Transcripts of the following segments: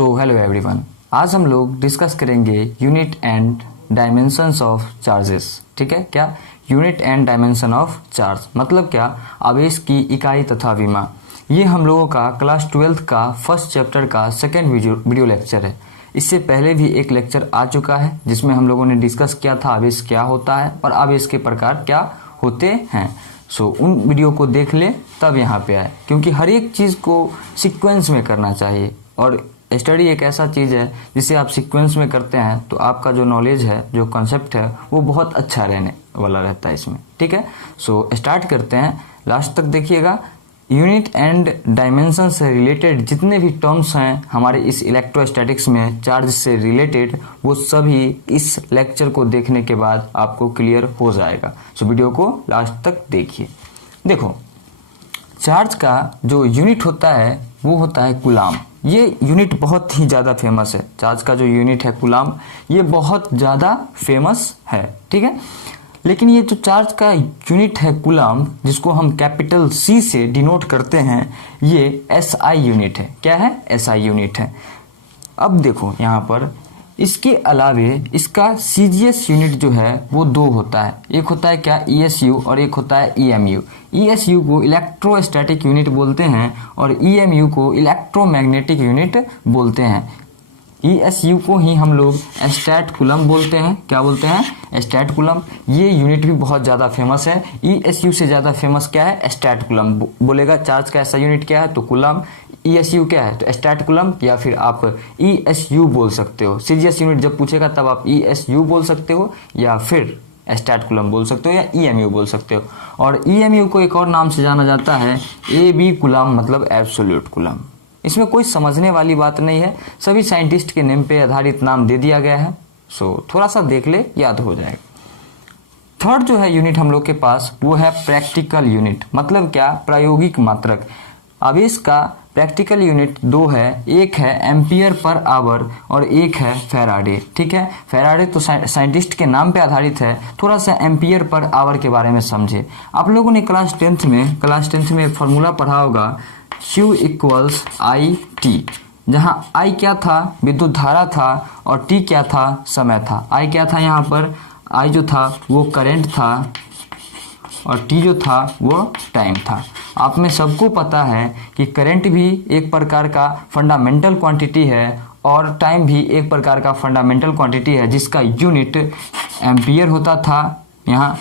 So hello everyone, आज हम लोग डिस्कस करेंगे unit and dimensions of charges. ठीक है, क्या unit and dimension of charge मतलब क्या? आवेश की इकाई तथा विमा। ये हम लोगों का क्लास 12th का फर्स्ट चैप्टर का सेकेंड वीडियो लेक्चर है। इससे पहले भी एक लेक्चर आ चुका है जिसमें हम लोगों ने डिस्कस किया था आवेश क्या होता है और आवेश के प्रकार क्या होते हैं। उन वीडियो को देख ले तब यहाँ पे आए, क्योंकि हर एक चीज़ को सीक्वेंस में करना चाहिए और स्टडी एक ऐसा चीज़ है जिसे आप सीक्वेंस में करते हैं तो आपका जो नॉलेज है, जो कॉन्सेप्ट है, वो बहुत अच्छा रहने वाला रहता है इसमें। ठीक है, स्टार्ट करते हैं, लास्ट तक देखिएगा। यूनिट एंड डायमेंशन से रिलेटेड जितने भी टर्म्स हैं हमारे इस इलेक्ट्रोस्टैटिक्स में चार्ज से रिलेटेड, वो सभी इस लेक्चर को देखने के बाद आपको क्लियर हो जाएगा। वीडियो को लास्ट तक देखिए। देखो, चार्ज का जो यूनिट होता है वो होता है कूलाम। ये यूनिट बहुत ही ज़्यादा फेमस है। चार्ज का जो यूनिट है कूलाम, ये बहुत ज़्यादा फेमस है। ठीक है, लेकिन ये जो चार्ज का यूनिट है कूलाम, जिसको हम कैपिटल C से डिनोट करते हैं, ये SI यूनिट है। क्या है? SI यूनिट है। अब देखो यहाँ पर इसके अलावे इसका CGS यूनिट जो है वो दो होता है। एक होता है क्या? ESU और एक होता है EMU। ESU को इलेक्ट्रोस्टैटिक यूनिट बोलते हैं और EMU को इलेक्ट्रोमैग्नेटिक यूनिट बोलते हैं। ESU को ही हम लोग स्टैट कूलम बोलते हैं। क्या बोलते हैं? Stat coulomb. ये यूनिट भी बहुत ज़्यादा फेमस है। ESU से ज़्यादा फेमस क्या है? Stat coulomb. बोलेगा चार्ज का ऐसा यूनिट क्या है तो कूलम। ESU क्या है तो स्टैट कूलम, या फिर आप ESU बोल सकते हो। CGS यूनिट जब पूछेगा तब आप ESU बोल सकते हो या फिर स्टैट कूलम बोल सकते हो या EMU बोल सकते हो। और EMU को एक और नाम से जाना जाता है AB कूलम, मतलब एब्सोल्यूट कूलम। इसमें कोई समझने वाली बात नहीं है, सभी साइंटिस्ट के नेम पे आधारित नाम दे दिया गया है। थोड़ा सा देख ले, याद हो जाएगा। थर्ड जो है यूनिट हम लोग के पास वो है प्रैक्टिकल यूनिट। मतलब क्या? प्रायोगिक मात्रक। आवेश का प्रैक्टिकल यूनिट दो है, एक है एम्पियर पर आवर और एक है फैराडे। ठीक है, फैराडे तो साइंटिस्ट के नाम पे आधारित है। थोड़ा सा एम्पियर पर आवर के बारे में समझे। आप लोगों ने क्लास 10th में फॉर्मूला पढ़ा होगा, Q इक्वल्स IT, जहाँ I क्या था? विद्युत धारा था और T क्या था? समय था। I क्या था यहाँ पर? I जो था वो करंट था और T जो था वो टाइम था। आप में सबको पता है कि करंट भी एक प्रकार का फंडामेंटल क्वांटिटी है और टाइम भी एक प्रकार का फंडामेंटल क्वांटिटी है, जिसका यूनिट एम्पियर होता था यहाँ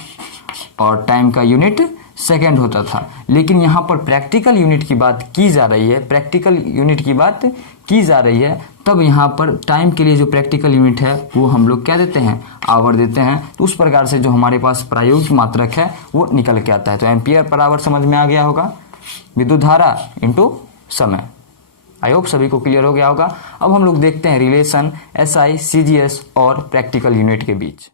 और टाइम का यूनिट सेकेंड होता था। लेकिन यहाँ पर प्रैक्टिकल यूनिट की बात की जा रही है, तब यहाँ पर टाइम के लिए जो प्रैक्टिकल यूनिट है वो हम लोग क्या देते हैं? आवर देते हैं। तो उस प्रकार से जो हमारे पास प्रायोगिक मात्रक है वो निकल के आता है। तो एम्पियर पर आवर समझ में आ गया होगा, विद्युत धारा इंटू समय। आई होप सभी को क्लियर हो गया होगा। अब हम लोग देखते हैं रिलेशन SI, CGS और प्रैक्टिकल यूनिट के बीच।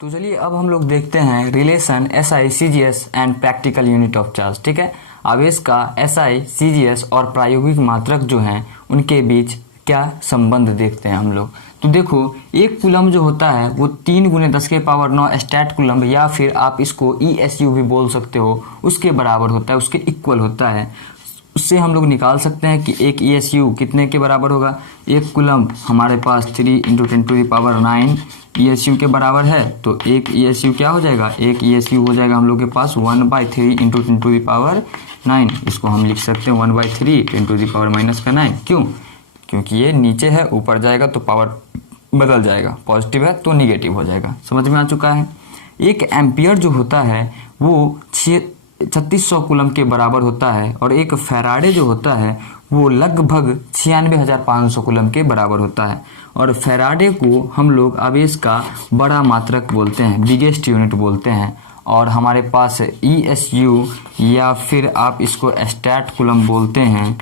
तो चलिए अब हम लोग देखते हैं relation SI, CGS and practical unit of charge. ठीक है, आवेश का SI, CGS और प्रायोगिक मात्रक जो हैं उनके बीच क्या संबंध देखते हैं हम लोग। तो देखो, एक कूलम जो होता है वो 3 × 10⁹ स्टैट कूलम, या फिर आप इसको ESU भी बोल सकते हो, उसके बराबर होता है, उसके इक्वल होता है। उससे हम लोग निकाल सकते हैं कि एक ESU कितने के बराबर होगा। एक कूलम हमारे पास 3 × 10⁹ ESU के बराबर है, तो एक ESU क्या हो जाएगा? एक ESU हो जाएगा हम लोग के पास 1/3 × 10⁹ इसको हम लिख सकते हैं 1/3 × 10⁻⁹ क्यों? क्योंकि ये नीचे है, ऊपर जाएगा तो पावर बदल जाएगा, पॉजिटिव है तो निगेटिव हो जाएगा। समझ में आ चुका है। एक एम्पियर जो होता है वो 3600 कूलम के बराबर होता है और एक फैराडे जो होता है वो लगभग 96,500 कूलम के बराबर होता है। और फैराडे को हम लोग आवेश का बड़ा मात्रक बोलते हैं, बिगेस्ट यूनिट बोलते हैं। और हमारे पास ESU या फिर आप इसको स्टैट कूलम बोलते हैं,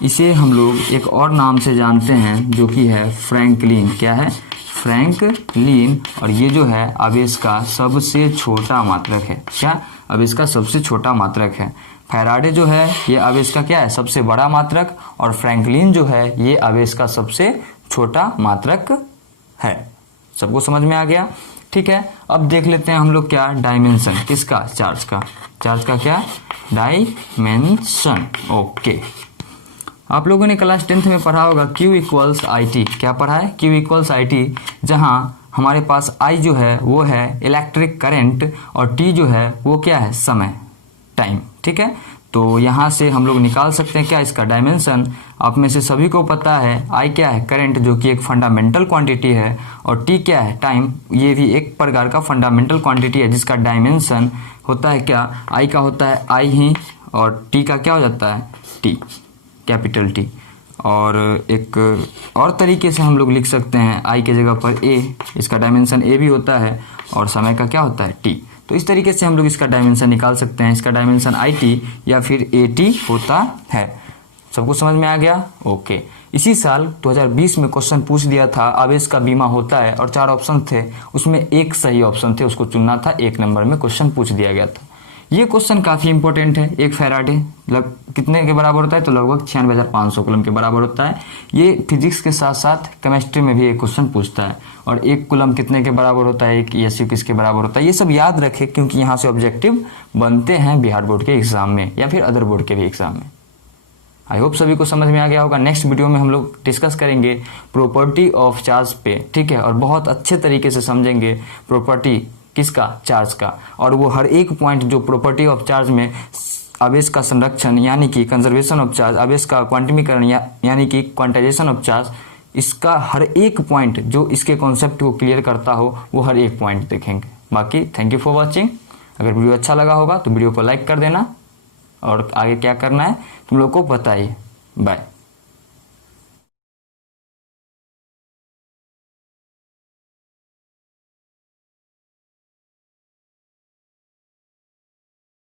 इसे हम लोग एक और नाम से जानते हैं जो कि है फ्रैंकलिन। क्या है? फ्रैंकलिन। और ये जो है आवेश का सबसे छोटा मात्रक है। क्या? आवेश का सबसे छोटा मात्रक है। फैराडे जो है ये आवेश का क्या है? सबसे बड़ा मात्रक। और फ्रैंकलिन जो है ये आवेश का सबसे छोटा मात्रक है। सबको समझ में आ गया? ठीक है, अब देख लेते हैं हम लोग क्या डायमेंशन किसका? चार्ज का। चार्ज का क्या? डायमेंशन। ओके, आप लोगों ने क्लास 10th में पढ़ा होगा Q इक्वल्स आई टी। क्या पढ़ा है? Q इक्वल्स आई टी, जहाँ हमारे पास I जो है वो है इलेक्ट्रिक करंट और T जो है वो क्या है? समय, टाइम। ठीक है, तो यहाँ से हम लोग निकाल सकते हैं क्या? इसका डायमेंशन। आप में से सभी को पता है I क्या है? करंट, जो कि एक फंडामेंटल क्वांटिटी है, और T क्या है? टाइम। ये भी एक प्रकार का फंडामेंटल क्वांटिटी है जिसका डायमेंशन होता है क्या? I का होता है I ही, और T का क्या हो जाता है? T, capital T। और एक और तरीके से हम लोग लिख सकते हैं I के जगह पर A, इसका डायमेंशन A भी होता है, और समय का क्या होता है? T। तो इस तरीके से हम लोग इसका डायमेंशन निकाल सकते हैं। इसका डायमेंशन IT या फिर AT होता है। सबको समझ में आ गया? ओके। इसी साल 2020 में क्वेश्चन पूछ दिया था आवेश का बीमा होता है, और 4 ऑप्शन थे, उसमें एक सही ऑप्शन थे, उसको चुनना था। 1 नंबर में क्वेश्चन पूछ दिया गया था। ये क्वेश्चन काफी इंपॉर्टेंट है। 1 फैराडे कितने के बराबर होता है? तो लगभग 96,500 कूलम के बराबर होता है। ये फिजिक्स के साथ साथ केमिस्ट्री में भी एक क्वेश्चन पूछता है। और 1 कूलम कितने के बराबर होता है? 1 ESU किसके बराबर होता है? ये सब याद रखें, क्योंकि यहाँ से ऑब्जेक्टिव बनते हैं बिहार बोर्ड के एग्जाम में या फिर अदर बोर्ड के भी एग्जाम में। आई होप सभी को समझ में आ गया होगा। नेक्स्ट वीडियो में हम लोग डिस्कस करेंगे प्रॉपर्टी ऑफ चार्ज पे, ठीक है, और बहुत अच्छे तरीके से समझेंगे प्रॉपर्टी किसका? चार्ज का। और वो हर एक पॉइंट जो प्रॉपर्टी ऑफ चार्ज में आवेश का संरक्षण यानी कि कंजर्वेशन ऑफ चार्ज, आवेश का क्वांटमीकरण यानी कि क्वांटाइजेशन ऑफ चार्ज, इसका हर एक पॉइंट जो इसके कॉन्सेप्ट को क्लियर करता हो वो हर एक पॉइंट देखेंगे। बाकी थैंक यू फॉर वॉचिंग। अगर वीडियो अच्छा लगा होगा तो वीडियो को लाइक कर देना, और आगे क्या करना है तुम लोग को बताइए। बाय।